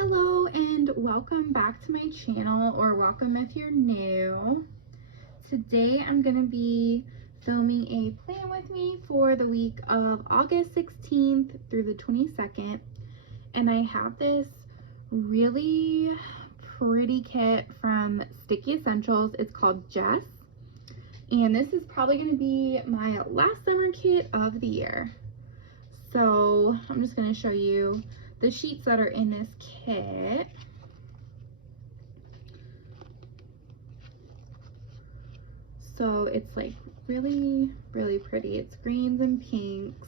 Hello and welcome back to my channel, or welcome if you're new. Today I'm going to be filming a plan with me for the week of August 16th through the 22nd, and I have this really pretty kit from Sticky Essentials. It's called Jess, and this is probably going to be my last summer kit of the year. So I'm just going to show you the sheets that are in this kit. So it's like really pretty. It's greens and pinks.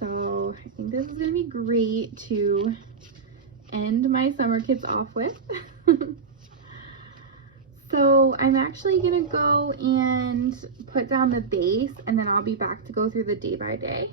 So I think this is gonna be great to end my summer kits off with. So I'm actually gonna go and put down the base, and then I'll be back to go through the day by day.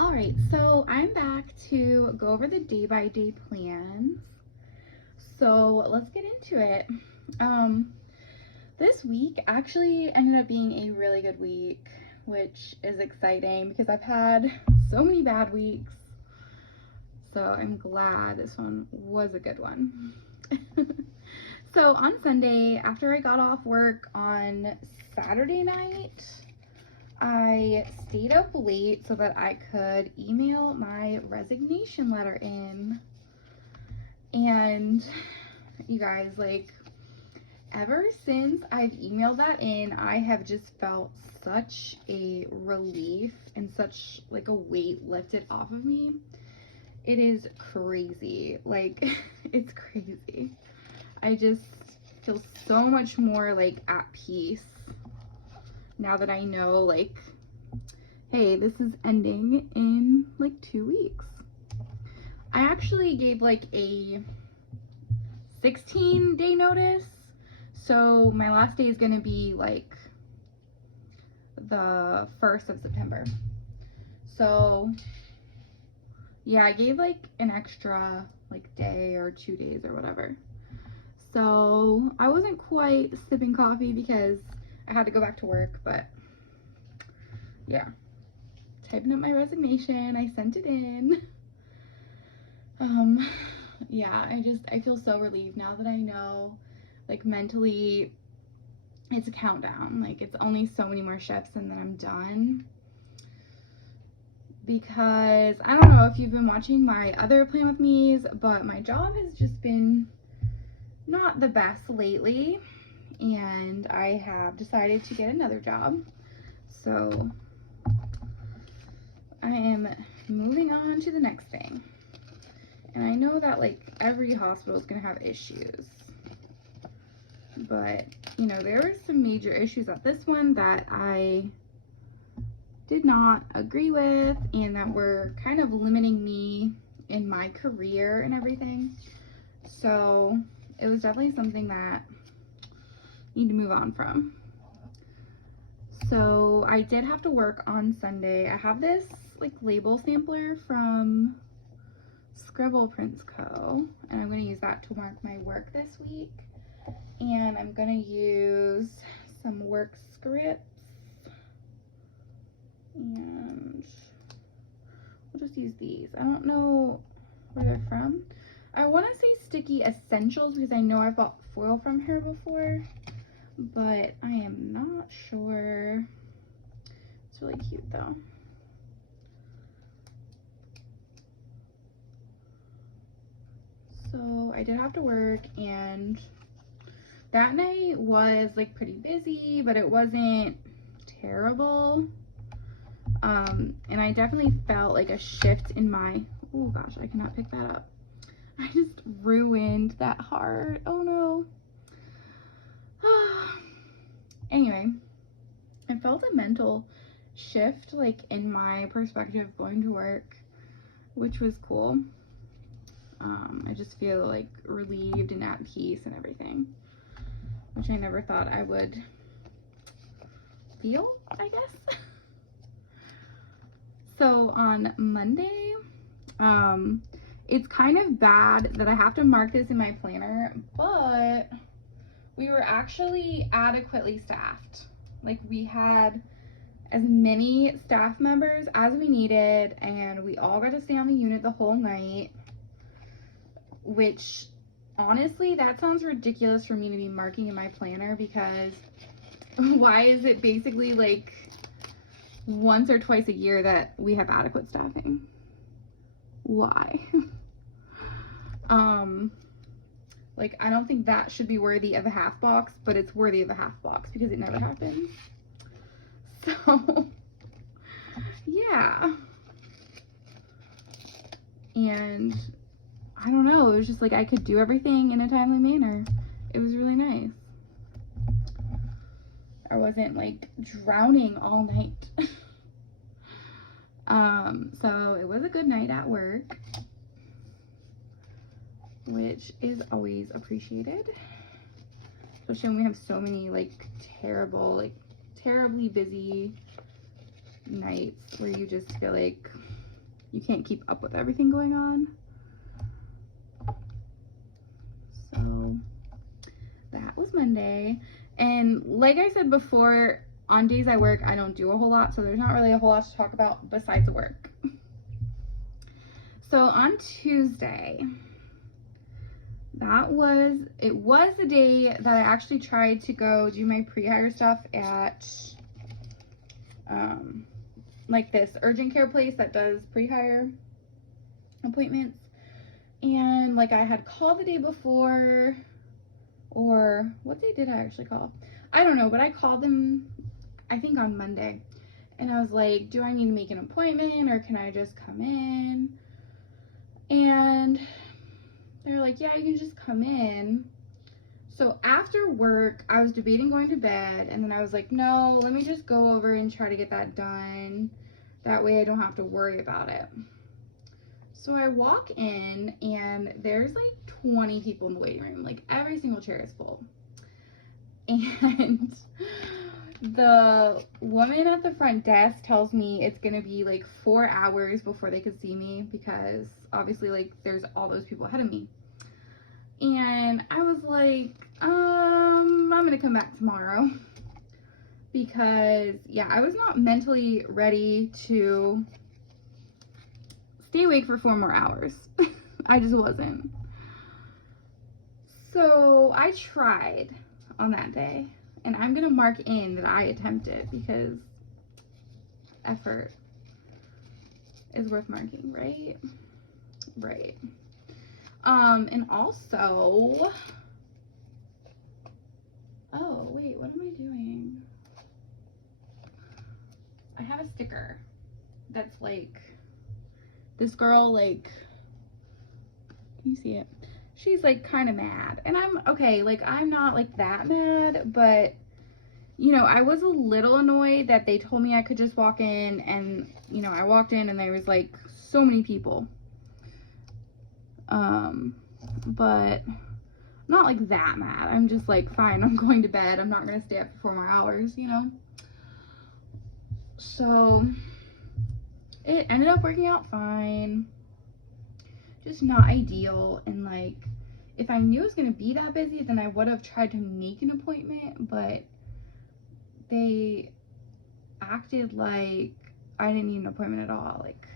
Alright, so I'm back to go over the day-by-day plans. So let's get into it. This week actually ended up being a really good week, which is exciting because I've had so many bad weeks. So I'm glad this one was a good one. So on Sunday, after I got off work on Saturday night, I stayed up late so that I could email my resignation letter in. And you guys, like, ever since I've emailed that in, I have just felt such a relief and such like a weight lifted off of me. It is crazy. Like, it's crazy. I just feel so much more like at peace now that I know, like, hey, this is ending in like 2 weeks. I actually gave like a 16-day notice, so my last day is gonna be like the 1st of September. So yeah, I gave like an extra like day or 2 days or whatever. So I wasn't quite sipping coffee because I had to go back to work, but yeah, typing up my resignation. I sent it in. yeah, I feel so relieved now that I know, like, mentally it's a countdown. Like, it's only so many more shifts and then I'm done. Because I don't know if you've been watching my other Plan With Me's, but my job has just been not the best lately, and I have decided to get another job. So I am moving on to the next thing. And I know that, like, every hospital is going to have issues. But, you know, there were some major issues at this one that I did not agree with and that were kind of limiting me in my career and everything. So it was definitely something that I need to move on from. So I did have to work on Sunday. I have this, like, label sampler from Scribble Prints Co. And I'm going to use that to mark my work this week. And I'm going to use some work scripts. And we'll just use these. I don't know where they're from. I want to say Sticky Essentials because I know I've bought foil from her before, but I am not sure. It's really cute though. So I did have to work, and that night was, like, pretty busy, but it wasn't terrible. And I definitely felt like a shift in my, oh gosh, I cannot pick that up. I just ruined that heart. Oh no. Anyway, I felt a mental shift, like, in my perspective going to work, which was cool. I just feel, like, relieved and at peace and everything, which I never thought I would feel, I guess. So on Monday, it's kind of bad that I have to mark this in my planner, but we were actually adequately staffed. Like, we had as many staff members as we needed, and we all got to stay on the unit the whole night, which honestly, that sounds ridiculous for me to be marking in my planner, because why is it basically like once or twice a year that we have adequate staffing? Why? Like, I don't think that should be worthy of a half box, but it's worthy of a half box because it never happens. So yeah, and I don't know, it was just like I could do everything in a timely manner. It was really nice. I wasn't, like, drowning all night. So it was a good night at work, which is always appreciated, especially when we have so many, like, terribly busy nights where you just feel like you can't keep up with everything going on. So that was Monday. And like I said before, on days I work, I don't do a whole lot, so there's not really a whole lot to talk about besides the work. So on Tuesday, it was the day that I actually tried to go do my pre-hire stuff at like this urgent care place that does pre-hire appointments. And, like, I had called the day before, or what day did I actually call? I don't know, but I called them, I think on Monday, and I was like, do I need to make an appointment, or can I just come in? And they're like, yeah, you can just come in. So after work, I was debating going to bed, and then I was like, no, let me just go over and try to get that done. That way I don't have to worry about it. So I walk in, and there's like 20 people in the waiting room. Like, every single chair is full. And the woman at the front desk tells me it's gonna be like 4 hours before they could see me, because obviously, like, there's all those people ahead of me. And I was like, I'm gonna come back tomorrow, because yeah, I was not mentally ready to stay awake for 4 more hours. I just wasn't. So I tried on that day, and I'm gonna mark in that I attempted because effort is worth marking, right? Right. And also, oh wait, what am I doing? I have a sticker that's like, this girl, like, can you see it? She's like kind of mad, and I'm okay, like I'm not like that mad, but you know, I was a little annoyed that they told me I could just walk in, and you know, I walked in and there was like so many people. But not like that mad. I'm just like, fine, I'm going to bed. I'm not gonna stay up for 4 more hours, you know? So it ended up working out fine. Just not ideal, and like, if I knew it was gonna be that busy, then I would have tried to make an appointment, but they acted like I didn't need an appointment at all, like,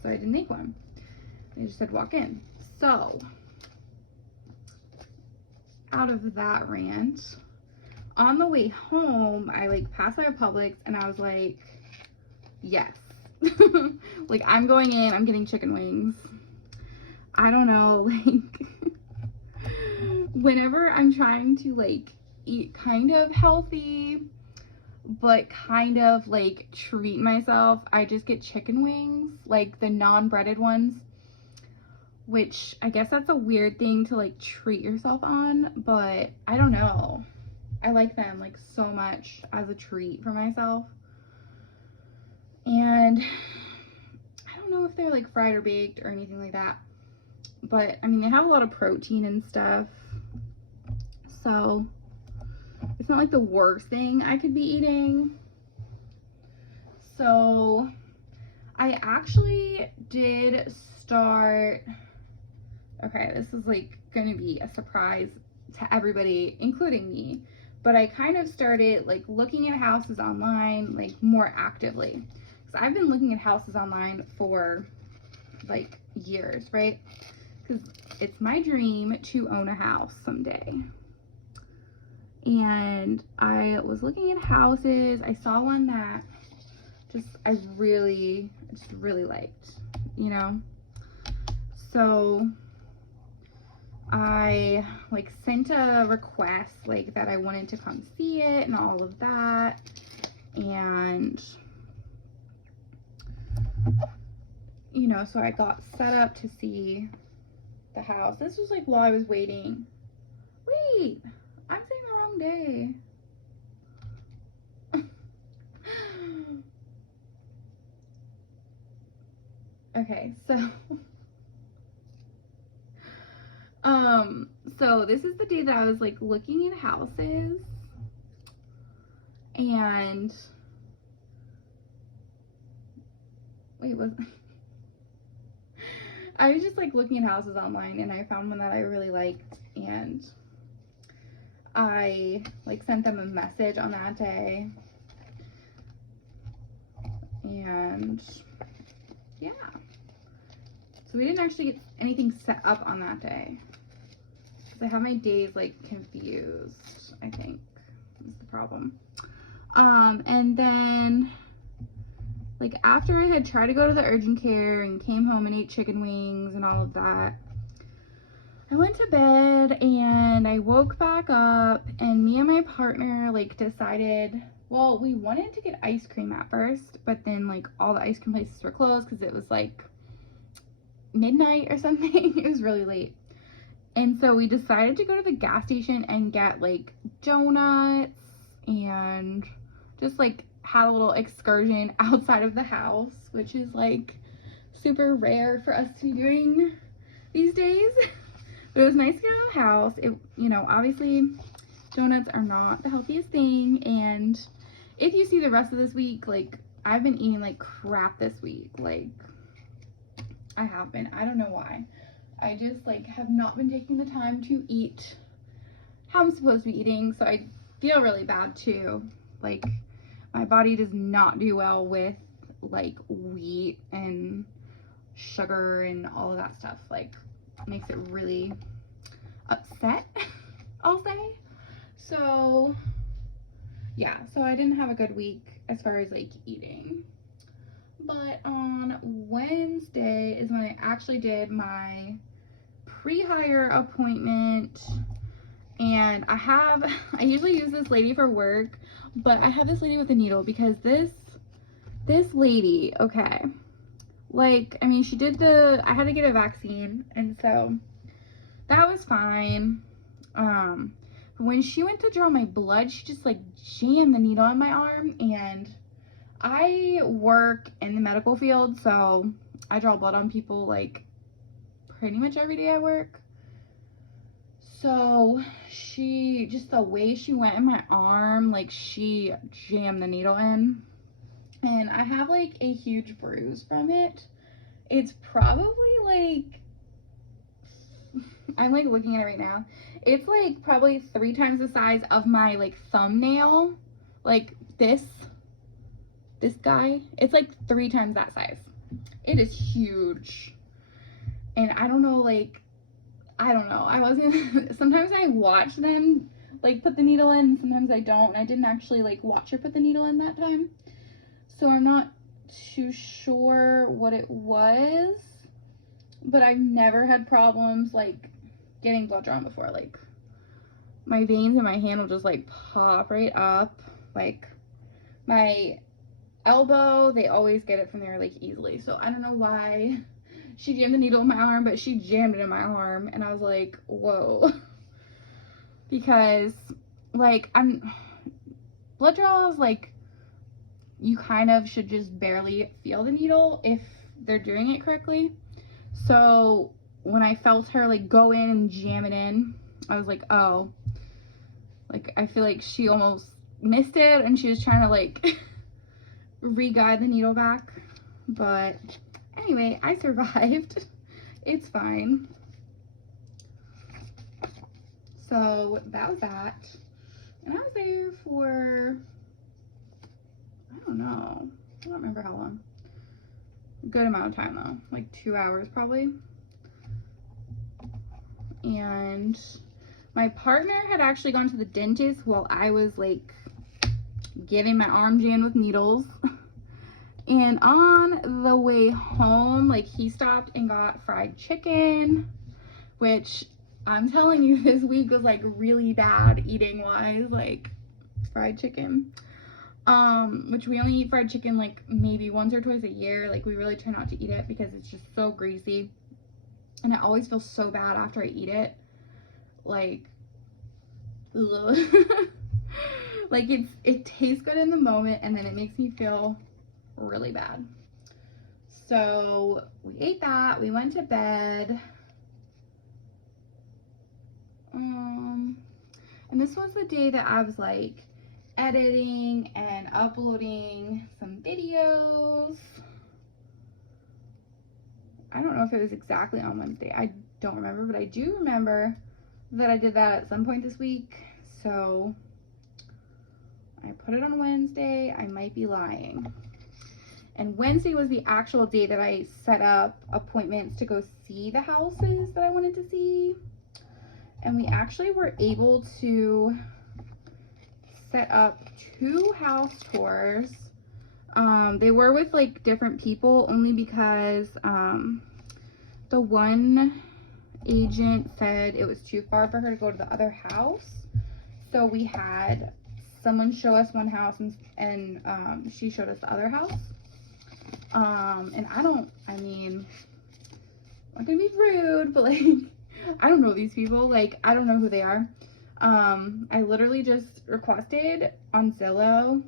so I didn't make one. They just said walk in. So out of that rant, on the way home, I like passed by a Publix, and I was like, yes. Like, I'm going in, I'm getting chicken wings. I don't know, like, whenever I'm trying to like eat kind of healthy but kind of like treat myself, I just get chicken wings, like the non-breaded ones, which I guess that's a weird thing to like treat yourself on, but I don't know, I like them like so much as a treat for myself. And I don't know if they're like fried or baked or anything like that, but I mean, they have a lot of protein and stuff, so it's not like the worst thing I could be eating. So I actually did start, okay, this is like gonna be a surprise to everybody, including me, but I kind of started like looking at houses online like more actively, because I've been looking at houses online for like years, right? Because it's my dream to own a house someday. And I was looking at houses. I saw one that I just really liked, you know? So I like sent a request like that I wanted to come see it and all of that. And you know, so I got set up to see the house. This was like while I was waiting. Wait, I'm saying the wrong day. Okay, so this is the day that I was like looking at houses, and wait, I was just like looking at houses online, and I found one that I really liked, and I like sent them a message on that day, and yeah, so we didn't actually get anything set up on that day, because I have my days like confused, I think is the problem. And then like after I had tried to go to the urgent care and came home and ate chicken wings and all of that, I went to bed, and I woke back up, and me and my partner like decided, well, we wanted to get ice cream at first, but then like all the ice cream places were closed because it was like midnight or something. It was really late. And so we decided to go to the gas station and get like donuts, and just like had a little excursion outside of the house, which is like super rare for us to be doing these days. But it was nice to get out of the house. It, you know, obviously donuts are not the healthiest thing, and if you see the rest of this week, like I've been eating like crap this week. Like I have been. I don't know why. I just like have not been taking the time to eat how I'm supposed to be eating, so I feel really bad too. Like my body does not do well with like wheat and sugar and all of that stuff. Like makes it really upset, I'll say. So yeah, so I didn't have a good week as far as like eating. But on Wednesday is when I actually did my pre-hire appointment. And I usually use this lady for work, but I have this lady with a needle because this lady, okay, like, I mean, I had to get a vaccine, and so that was fine. When she went to draw my blood, she just like jammed the needle in my arm, and I work in the medical field, so I draw blood on people like pretty much every day I work. So just the way she went in my arm, like she jammed the needle in, and I have like a huge bruise from it. It's probably like, I'm like looking at it right now. It's like probably 3 times the size of my like thumbnail. Like this guy, it's like 3 times that size. It is huge. And I don't know, like, I don't know. Sometimes I watch them like put the needle in, and sometimes I don't. And I didn't actually like watch her put the needle in that time. So I'm not too sure what it was, but I've never had problems like getting blood drawn before. Like my veins in my hand will just like pop right up. Like my elbow, they always get it from there like easily. So I don't know why she jammed the needle in my arm, but she jammed it in my arm, and I was like, whoa. Because like blood draws, like you kind of should just barely feel the needle if they're doing it correctly. So when I felt her like go in and jam it in, I was like, oh, like I feel like she almost missed it, and she was trying to like re-guide the needle back. But anyway, I survived. It's fine. So that was that. And I was there for, I don't know, I don't remember how long. A good amount of time though, like 2 hours probably. And my partner had actually gone to the dentist while I was like getting my arm jammed with needles. And on the way home, like he stopped and got fried chicken, which I'm telling you, this week was like really bad eating wise, like fried chicken. Which we only eat fried chicken like maybe once or twice a year. Like we really try not to eat it because it's just so greasy, and I always feel so bad after I eat it. Like, ugh. Like it tastes good in the moment, and then it makes me feel really bad. So we ate that, we went to bed. And this was the day that I was like editing and uploading some videos. I don't know if it was exactly on Wednesday. I don't remember, but I do remember that I did that at some point this week. So I put it on Wednesday. I might be lying. And Wednesday was the actual day that I set up appointments to go see the houses that I wanted to see. And we actually were able to set up 2 house tours. They were with like different people, only because the one agent said it was too far for her to go to the other house. So we had someone show us one house, and she showed us the other house. And I mean, I'm not gonna be rude, but like, I don't know these people. Like, I don't know who they are. I literally just requested on Zillow,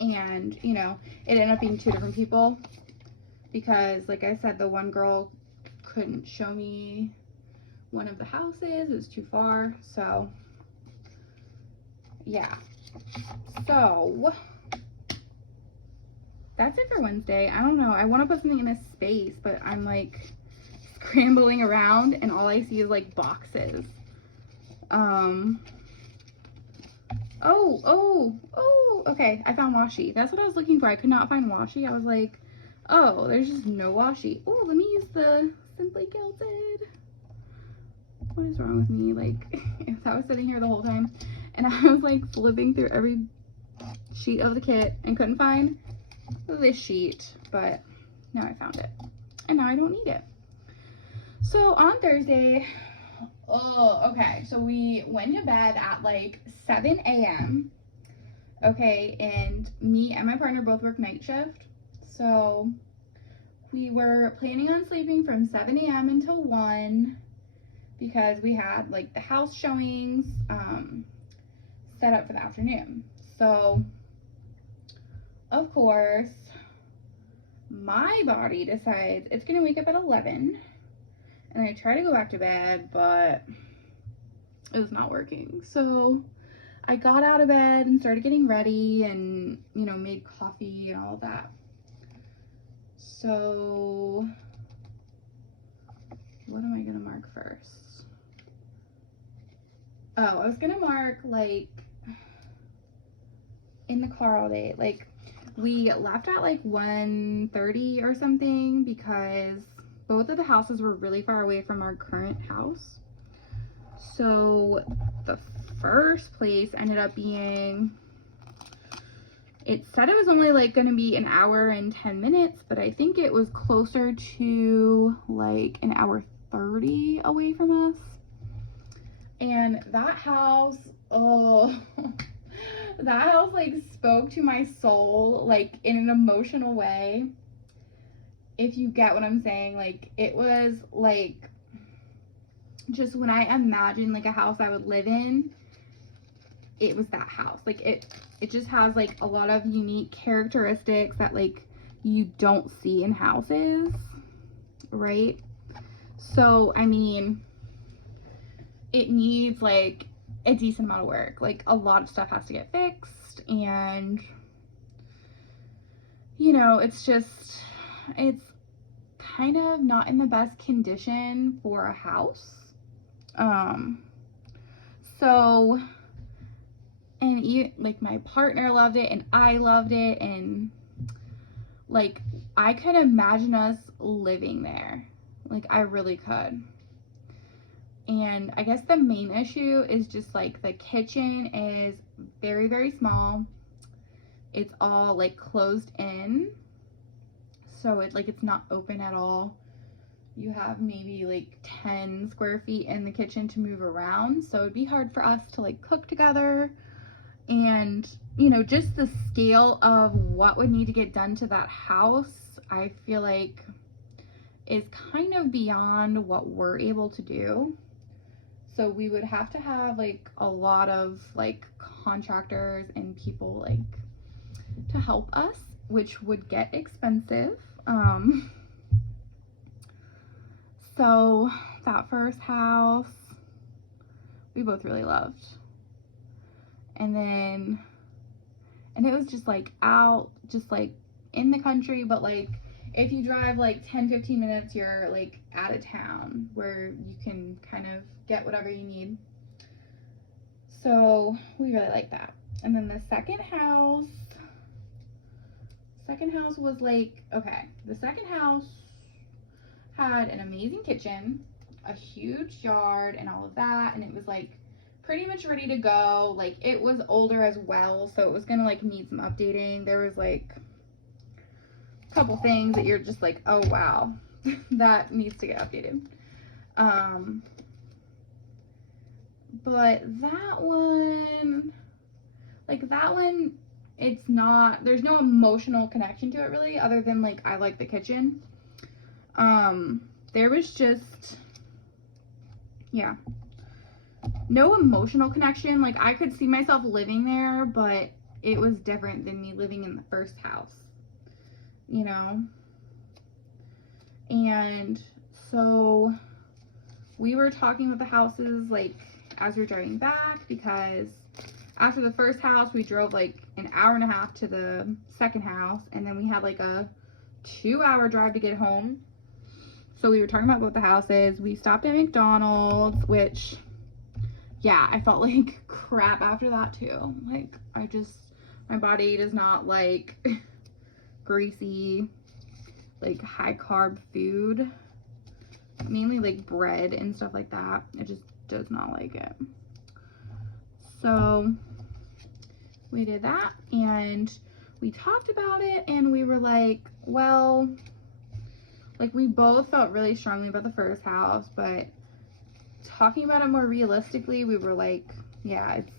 and you know, it ended up being 2 different people because, like I said, the one girl couldn't show me one of the houses. It was too far. So yeah, so that's it for Wednesday. I don't know, I want to put something in a space, but I'm like scrambling around and all I see is like boxes. Okay, I found washi. That's what I was looking for. I could not find washi. I was like, oh, there's just no washi. Oh, let me use the Simply Gilded. what is wrong with me? Like, if I was sitting here the whole time and I was like flipping through every sheet of the kit and couldn't find this sheet, but now I found it and now I don't need it. So on Thursday, okay, so we went to bed at like 7 a.m. Okay, and me and my partner both work night shift, so we were planning on sleeping from 7 a.m. until 1 because we had like the house showings set up for the afternoon. So of course my body decides it's gonna wake up at 11, and I try to go back to bed, but it was not working. So I got out of bed and started getting ready and, you know, made coffee and all of that. So what am I gonna mark first? Oh, I was gonna mark like in the car all day. Like, we left at like 1:30 or something because both of the houses were really far away from our current house. So the first place ended up being, it said it was only like gonna be an hour and 10 minutes, but I think it was closer to like an hour 30 away from us. And that house, oh, that house like spoke to my soul, like in an emotional way. If you get what I'm saying, like it was like, just when I imagine like a house I would live in, it was that house. Like it just has like a lot of unique characteristics that like you don't see in houses, right? So I mean, it needs like a decent amount of work. Like a lot of stuff has to get fixed, and you know, it's kind of not in the best condition for a house. So, and like my partner loved it and I loved it, and like I could imagine us living there. Like I really could. And I guess the main issue is just like the kitchen is very, very small. It's all like closed in. So it's not open at all. You have maybe like 10 square feet in the kitchen to move around. So it'd be hard for us to like cook together. And, you know, just the scale of what would need to get done to that house, I feel like is kind of beyond what we're able to do. So we would have to have like a lot of like contractors and people like to help us, which would get expensive. So that first house we both really loved. And it was just like out, just like in the country, but like if you drive like 10-15 minutes, you're like out of town where you can kind of get whatever you need. So we really like that. And then the second house was like, okay, the second house had an amazing kitchen, a huge yard and all of that, and it was like pretty much ready to go. Like it was older as well, so it was gonna like need some updating. There was like a couple things that you're just like, oh wow, that needs to get updated. But that one, it's not, there's no emotional connection to it really, other than like I like the kitchen. There was just, yeah, no emotional connection. Like I could see myself living there, but it was different than me living in the first house, you know? And so we were talking with the houses like as we were driving back, because after the first house we drove like an hour and a half to the second house, and then we had like a 2-hour drive to get home. So we were talking about both the houses. We stopped at McDonald's, which, yeah, I felt like crap after that too. Like my body does not like greasy, like high carb food. mainly like bread and stuff like that. It just does not like it. So we did that and we talked about it, and we were like, well, like we both felt really strongly about the first house, but talking about it more realistically, we were like, yeah, it's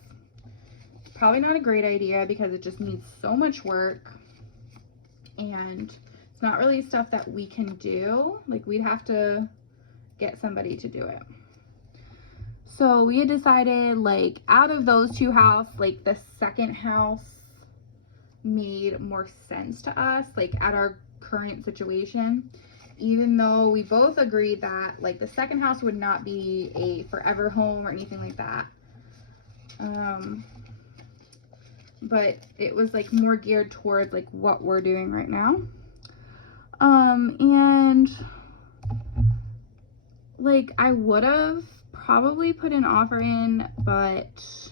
probably not a great idea because it just needs so much work, and it's not really stuff that we can do. Like, we'd have to get somebody to do it. So we had decided, like, out of those two houses, like the second house made more sense to us, like at our current situation, even though we both agreed that like the second house would not be a forever home or anything like that. But it was like more geared towards like what we're doing right now. And like I would have probably put an offer in, but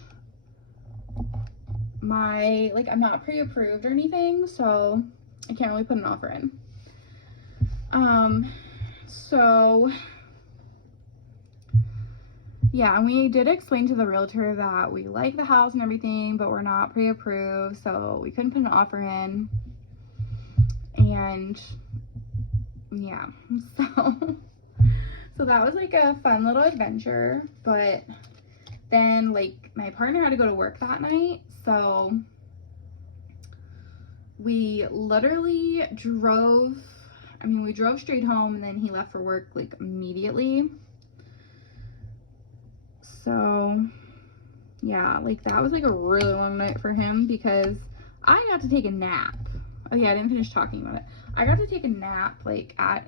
I'm not pre-approved or anything, so I can't really put an offer in. So yeah, and we did explain to the realtor that we like the house and everything, but we're not pre-approved, so we couldn't put an offer in. And yeah, so that was like a fun little adventure. But then like my partner had to go to work that night, so we literally drove straight home, and then he left for work like immediately. So yeah, like that was like a really long night for him because I got to take a nap. Oh yeah, I didn't finish talking about it. I got to take a nap like I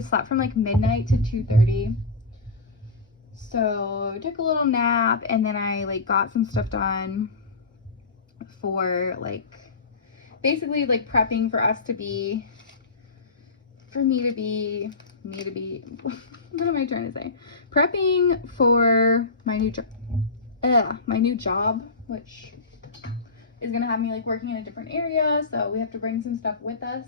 slept from like midnight to 2:30. So I took a little nap, and then I like got some stuff done for like basically like prepping for me to be what am I trying to say? Prepping for my new job, which is gonna have me like working in a different area, so we have to bring some stuff with us.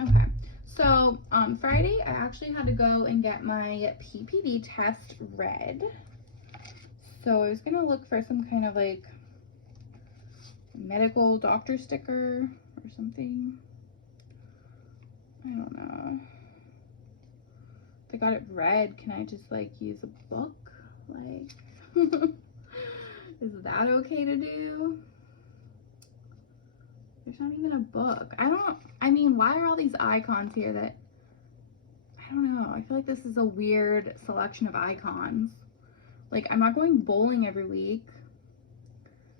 Okay, so on Friday I actually had to go and get my PPD test read. So I was gonna look for some kind of like medical doctor sticker or something. I don't know. If I got it read, can I just like use a book? Like, is that okay to do? There's not even a book. I mean, why are all these icons here that, I don't know. I feel like this is a weird selection of icons. Like, I'm not going bowling every week,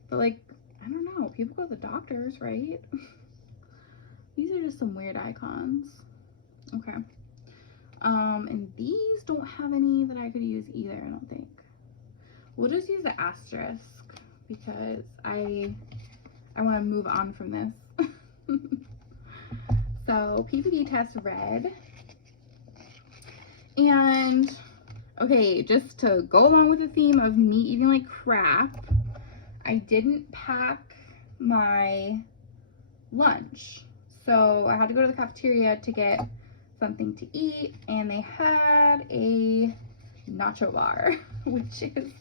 but like, I don't know. People go to the doctors, right? These are just some weird icons. Okay. And these don't have any that I could use either, I don't think. We'll just use the asterisk because I want to move on from this. So PPD test read. And okay, just to go along with the theme of me eating like crap, I didn't pack my lunch. So I had to go to the cafeteria to get something to eat, and they had a nacho bar, which is,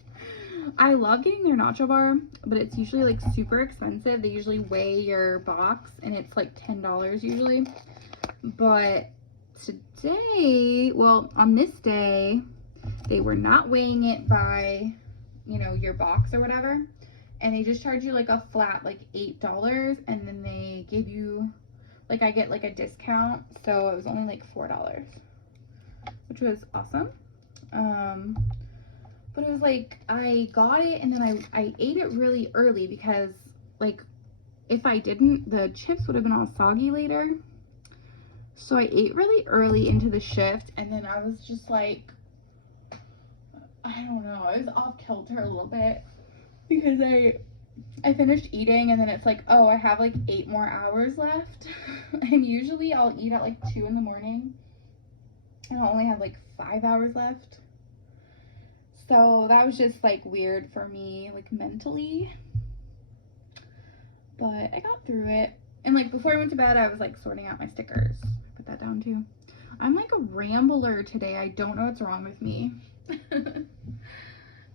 I love getting their nacho bar, but it's usually like super expensive. They usually weigh your box and it's like $10 usually. But today, well, on this day, they were not weighing it by, you know, your box or whatever. And they just charge you like a flat like $8, and then they give you, like, I get like a discount, so it was only like $4, which was awesome. But it was like, I got it and then I ate it really early because like if I didn't, the chips would have been all soggy later. So I ate really early into the shift, and then I was just like, I don't know, I was off kilter a little bit because I finished eating, and then it's like, oh, I have like 8 more hours left. And usually I'll eat at like 2 in the morning. and I only have like 5 hours left. So that was just like weird for me, like mentally. But I got through it. And like before I went to bed, I was like sorting out my stickers. Put that down too. I'm like a rambler today. I don't know what's wrong with me.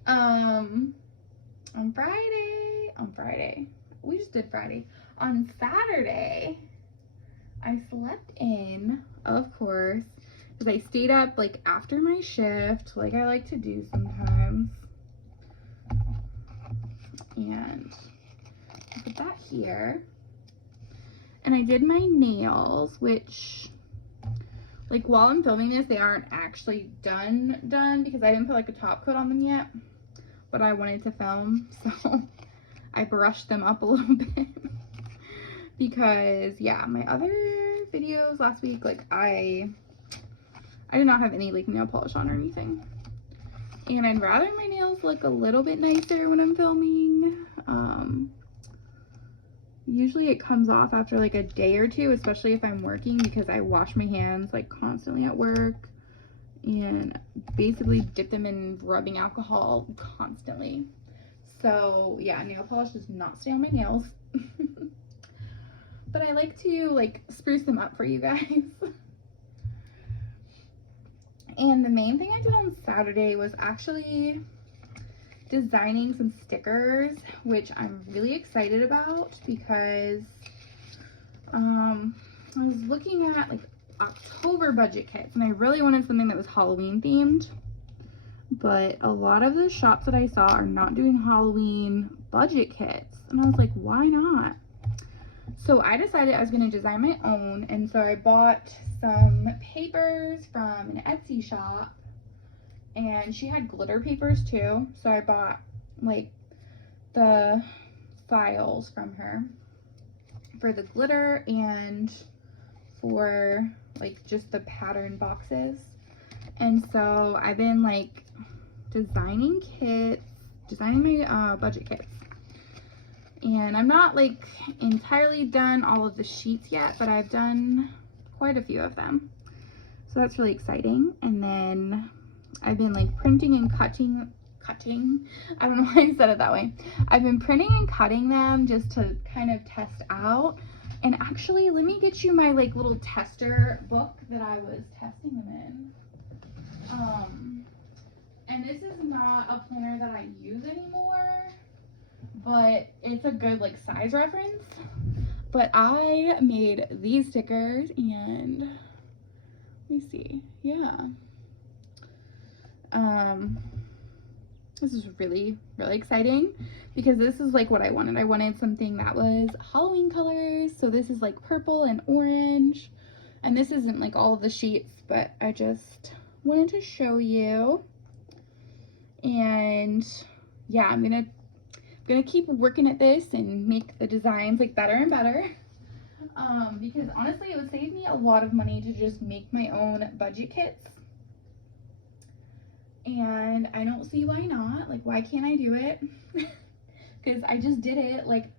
On Friday, we just did Friday. On Saturday, I slept in, of course, because I stayed up like after my shift, like I like to do sometimes. And I put that here. And I did my nails, which, like, while I'm filming this, they aren't actually done because I didn't put like a top coat on them yet, but I wanted to film, so I brushed them up a little bit because yeah, my other videos last week, like I did not have any like nail polish on or anything, and I'd rather my nails look a little bit nicer when I'm filming. Usually it comes off after like a day or two, especially if I'm working, because I wash my hands like constantly at work and basically dip them in rubbing alcohol constantly. So yeah, nail polish does not stay on my nails. But I like to like spruce them up for you guys. And the main thing I did on Saturday was actually designing some stickers, which I'm really excited about because I was looking at like October budget kits, and I really wanted something that was Halloween themed, but a lot of the shops that I saw are not doing Halloween budget kits, and I was like, why not? So I decided I was going to design my own, and so I bought some papers from an Etsy shop, and she had glitter papers too, so I bought like the files from her for the glitter and for like just the pattern boxes. And so I've been like designing my budget kits, and I'm not like entirely done all of the sheets yet, but I've done quite a few of them, so that's really exciting. And then I've been like printing and cutting. I don't know why I said it that way. I've been printing and cutting them just to kind of test out. And actually, let me get you my like little tester book that I was testing them in. And this is not a planner that I use anymore, but it's a good like size reference. But I made these stickers, and let me see. Yeah. This is really, really exciting because this is like what I wanted. I wanted something that was Halloween colors. So this is like purple and orange, and this isn't like all of the sheets, but I just wanted to show you. And yeah, I'm gonna keep working at this and make the designs like better and better. Because honestly, it would save me a lot of money to just make my own budget kits. And I don't see why not. Like, why can't I do it? Because I just did it. Like,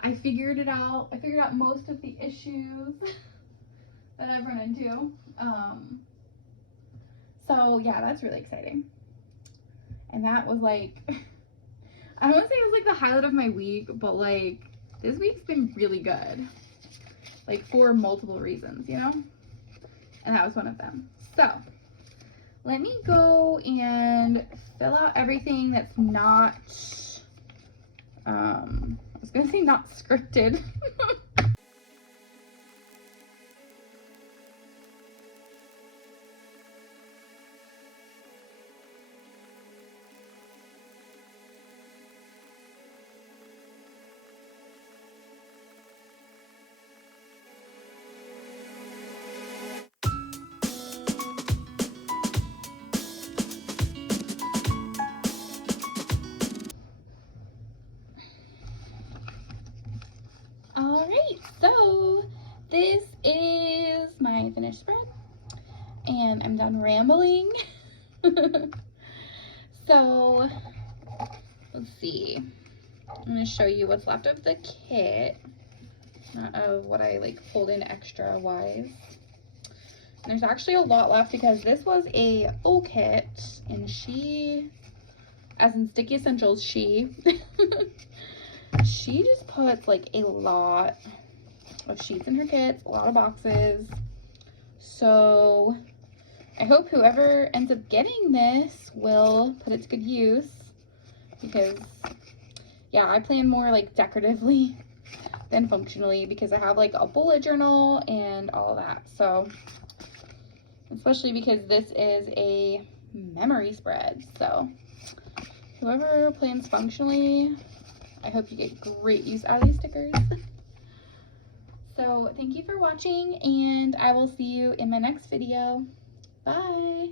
I figured it out. I figured out most of the issues that I've run into. So yeah, that's really exciting. And that was like, I don't want to say it was like the highlight of my week, but like this week's been really good. Like for multiple reasons, you know? And that was one of them. So let me go and fill out everything that's not, I was gonna say not scripted. Alright, so this is my finished spread, and I'm done rambling. So, let's see. I'm going to show you what's left of the kit, not of what I like pulled in extra wise. There's actually a lot left because this was a full kit, and she, as in Sticky Essentials, she just puts like a lot of sheets in her kits, a lot of boxes. So I hope whoever ends up getting this will put it to good use, because yeah, I plan more like decoratively than functionally, because I have like a bullet journal and all that. So especially because this is a memory spread, so whoever plans functionally, I hope you get great use out of these stickers. So thank you for watching, and I will see you in my next video. Bye.